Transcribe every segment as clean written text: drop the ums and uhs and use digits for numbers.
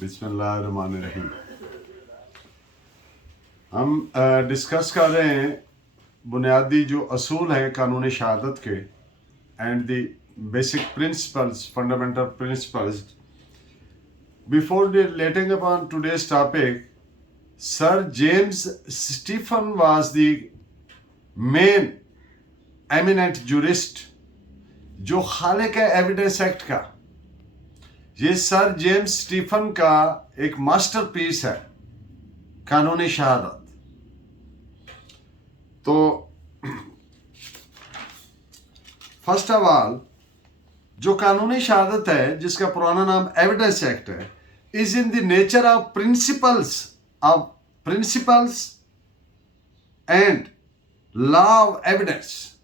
बिस्मिल्लाहिर्रहमानिर्रहीम। हम डिस्कस कर रहे हैं बुनियादी जो असूल हैं कानूनी शहादत के and the basic principles, fundamental principles. Before relating upon today's topic, Sir James Stephen was the main eminent jurist जो खालिक है एविडेंस एक्ट का। ये सर जेम्स स्टीफन का एक मास्टरपीस है कानूनी शहादत। तो फर्स्ट ऑफ ऑल जो कानूनी शहादत है जिसका पुराना नाम एविडेंस एक्ट है, is in the nature of principles and law of evidence,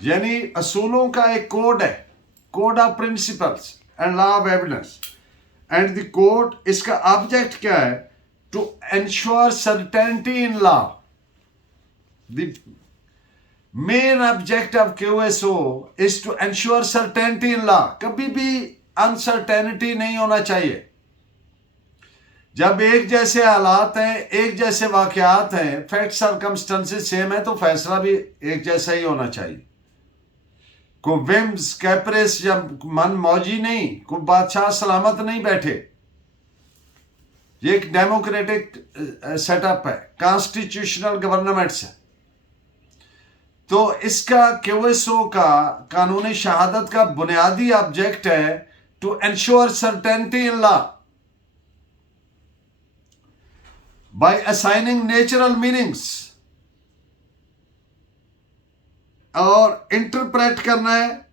यानी असूलों का एक कोड है, code of principles and law of evidence. And the code, इसका ऑब्जेक्ट क्या है? To ensure certainty in law. The main object of QSO is to ensure certainty in law. कभी भी अनसर्टेनिटी नहीं होना चाहिए। जब एक जैसे हालात हैं, एक जैसे वाकयात हैं, फैक्ट सर्कमस्टेंसेस सेम है, तो फैसला भी एक जैसा ही होना चाहिए। कोई विम्स कैप्रेस या मन मौजी नहीं, कोई बादशाह सलामत नहीं बैठे। ये एक डेमोक्रेटिक सेटअप है, कॉन्स्टिट्यूशनल गवर्नमेंट्स है। तो इसका क्यूएसओ का कानूनी शहादत का बुनियादी ऑब्जेक्ट है to ensure certainty in law by assigning natural meanings, और इंटरप्रेट करना है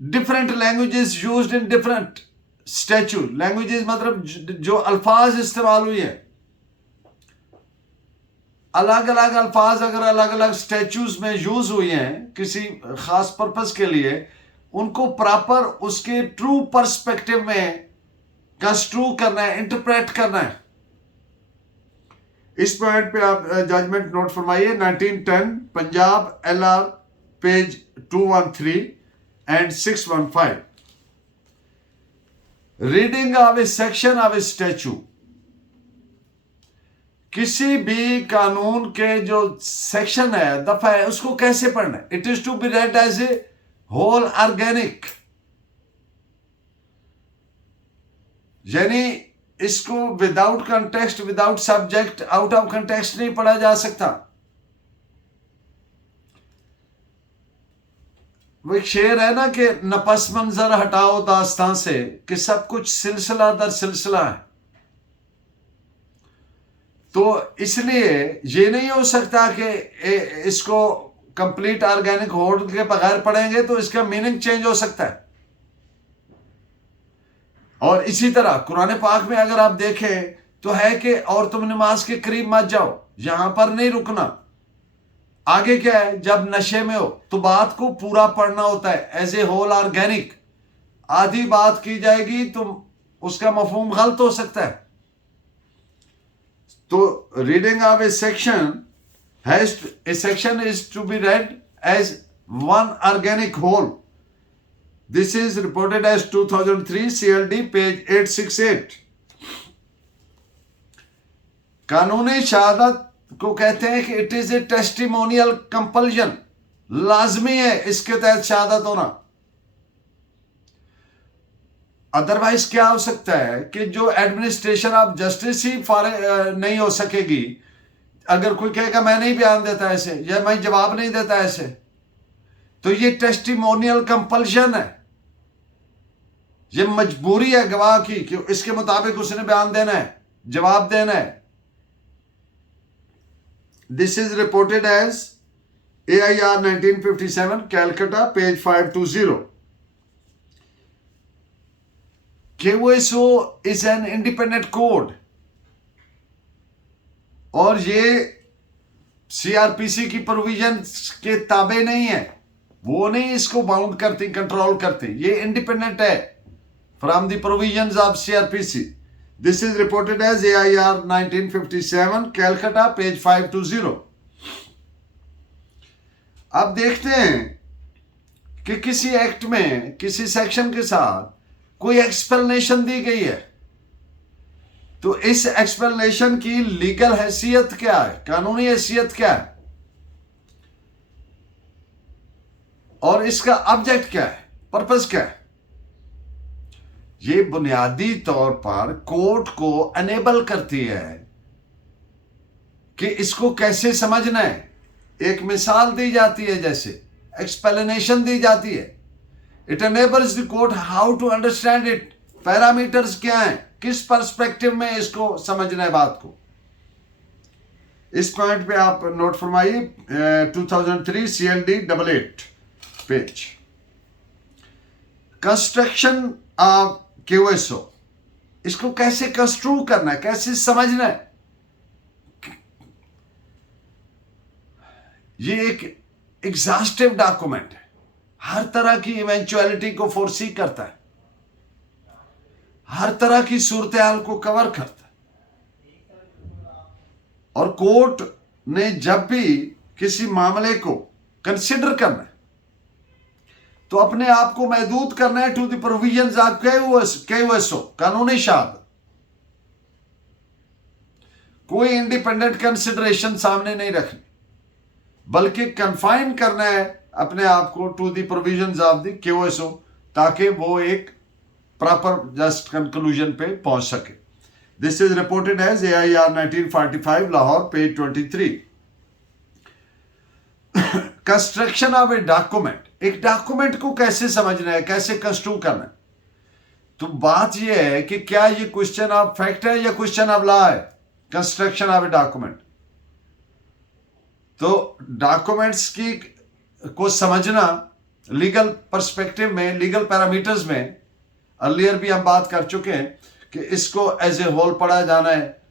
different languages used in different statute. Languages मतलब जो अल्फाज इस्तेमाल हुए हैं, अलग अलग अल्फाज अगर अलग अलग स्टैच्यूज में यूज हुए हैं किसी खास पर्पस के लिए, उनको प्रॉपर उसके ट्रू पर्सपेक्टिव में कंस्ट्रू करना है, इंटरप्रेट करना है। इस पॉइंट पे आप जजमेंट नोट फरमाइए। 1910 Punjab LR page 213 and 615। Reading of a section of A statue. किसी भी कानून के जो सेक्शन है, दफा है, उसको कैसे पढ़ना है? It is to be read as a whole organic, यानी इसको without context, without subject, out of context नहीं पढ़ा जा सकता। वो एक शेर है ना कि न पस मंजर हटाओ दास्तां से, कि सब कुछ सिलसिला दर सिलसिला है। तो इसलिए ये नहीं हो सकता कि इसको कंप्लीट ऑर्गेनिक होल्ड के बगैर पढ़ेंगे तो इसका मीनिंग चेंज हो सकता है। और इसी तरह कुरान पाक में अगर आप देखें तो है कि और तुम नमाज के करीब मत जाओ, यहां पर नहीं रुकना। आगे क्या है? जब नशे में हो तो बात को पूरा पढ़ना होता है एज ए होल ऑर्गेनिक। आधी बात की जाएगी तो उसका मफहूम गलत हो सकता है। तो reading of a section is to be read as one organic whole. This is reported as 2003 CLD page 868। कानूनी शहादत को कहते हैं कि it is a testimonial compulsion. लाजमी है इसके तहत शहादत होना। अदरवाइज क्या हो सकता है कि जो एडमिनिस्ट्रेशन ऑफ जस्टिस ही नहीं हो सकेगी। अगर कोई कहेगा मैं नहीं बयान देता ऐसे, या मैं जवाब नहीं देता ऐसे, तो ये टेस्टिमोनियल कंपल्शन है, ये मजबूरी है गवाह की कि इसके मुताबिक उसने बयान देना है, जवाब देना है। This is reported as AIR 1957 Calcutta page 520। QSO is an independent code, और ये CRPC की प्रोविजन के ताबे नहीं है। वो नहीं इसको बाउंड करती, कंट्रोल करती। ये इंडिपेंडेंट है from the provisions of CRPC। This is reported as AIR 1957 Calcutta page 520। अब देखते हैं कि किसी एक्ट में किसी सेक्शन के साथ कोई एक्सप्लेनेशन दी गई है, तो इस एक्सप्लेनेशन की लीगल हैसियत क्या है, कानूनी हैसियत क्या है, और इसका ऑब्जेक्ट क्या है, पर्पस क्या है। ये बुनियादी तौर पर कोर्ट को अनेबल करती है कि इसको कैसे समझना है। एक मिसाल दी जाती है, जैसे एक्सप्लेनेशन दी जाती है। It enables the court how to understand it. Parameters क्या हैं, किस पर्सपेक्टिव में इसको समझना है बात को। इस पॉइंट पे आप नोट फरमाइए 2003 CLD 88 page. Construction of QSO, इसको कैसे कंस्ट्रू करना है, कैसे समझना है। ये एक एग्जॉस्टिव डॉक्यूमेंट है, हर तरह की इवेंचुअलिटी को फोरसी करता है, हर तरह की सूरत हाल को कवर करता है। और कोर्ट ने जब भी किसी मामले को कंसिडर करना है तो अपने आप को महदूद करना है to the provisions of QSO, कानूनी शाद। कोई इंडिपेंडेंट कंसिडरेशन सामने नहीं रखनी, बल्कि कन्फाइन करना है अपने आप को to the provisions of the QSO, ताकि वो एक प्रॉपर जस्ट कंक्लूजन पे पहुंच सके। This is reported as AIR 1945 Lahore page 23। Construction of a document, एक डॉक्यूमेंट को कैसे समझना है, कैसे कंस्ट्रू करना है। तो बात यह है कि क्या ये क्वेश्चन ऑफ फैक्ट है या क्वेश्चन ऑफ लॉ है, कंस्ट्रक्शन ऑफ ए डॉक्यूमेंट। तो डॉक्यूमेंट्स की को समझना लीगल पर्सपेक्टिव में, लीगल पैरामीटर्स में, अर्लियर भी हम बात कर चुके हैं कि इसको एज ए होल पढ़ा जाना है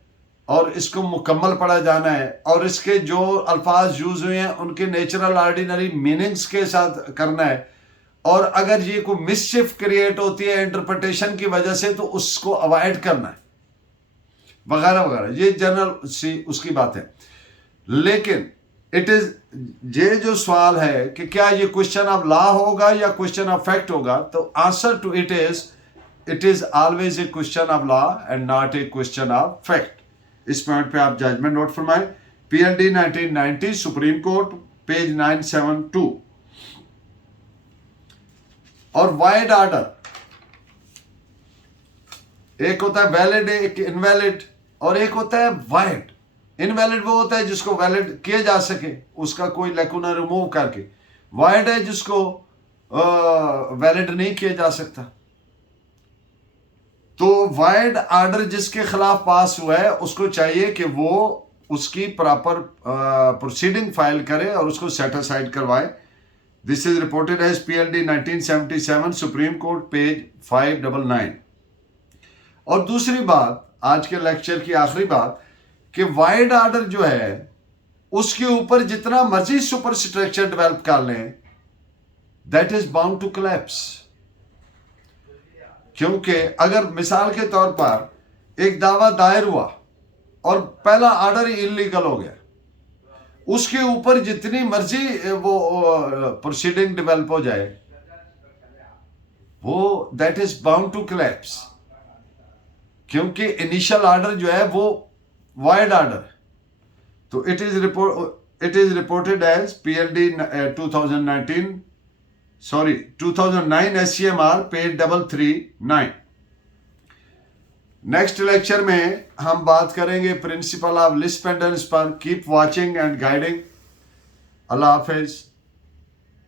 और इसको मुकम्मल पढ़ा जाना है, और इसके जो अल्फाज यूज हुए हैं उनके नेचुरल ऑर्डिनरी मीनिंग्स के साथ करना है। और अगर ये कोई मिसचिफ क्रिएट होती है इंटरप्रिटेशन की वजह से तो उसको अवॉइड करना है, वगैरह वगैरह। ये जनरल सी उसकी बात है। लेकिन इट इज, ये जो सवाल है कि क्या ये क्वेश्चन ऑफ लॉ होगा या क्वेश्चन ऑफ फैक्ट होगा, तो answer to it is always a question of law and not a question of fact. इस पॉइंट पे आप जजमेंट नोट फरमाएं। PLD 1990 supreme court page 972। और वाइड ऑर्डर, एक होता है वैलिड, एक इनवैलिड, और एक होता है वाइड। इनवैलिड वो होता है जिसको वैलिड किया जा सके, उसका कोई लैकुना रिमूव करके। वाइड है जिसको वैलिड नहीं किया जा सकता। तो वाइड ऑर्डर जिसके खिलाफ पास हुआ है उसको चाहिए कि वो उसकी प्रॉपर प्रोसीडिंग फाइल करे और उसको सेट असाइड करवाए। This is reported as PLD 1977 supreme court page 599। और दूसरी बात, आज के लेक्चर की आखिरी बात, कि वाइड ऑर्डर जो है उसके ऊपर जितना मर्जी सुपर स्ट्रक्चर डेवलप कर लें, that is bound to collapse. क्योंकि अगर मिसाल के तौर पर एक दावा दायर हुआ और पहला ऑर्डर इलीगल हो गया, उसके ऊपर जितनी मर्जी वो प्रोसीडिंग डेवलप हो जाए, वो that is bound to collapse. क्योंकि इनिशियल ऑर्डर जो है वो वाइड ऑर्डर। तो it is reported as PLD 2009 SCMR page 339। Next lecture में हम बात करेंगे प्रिंसिपल ऑफ लिस्पेंडेंस पर। Keep watching and guiding. अल्लाह हाफिज।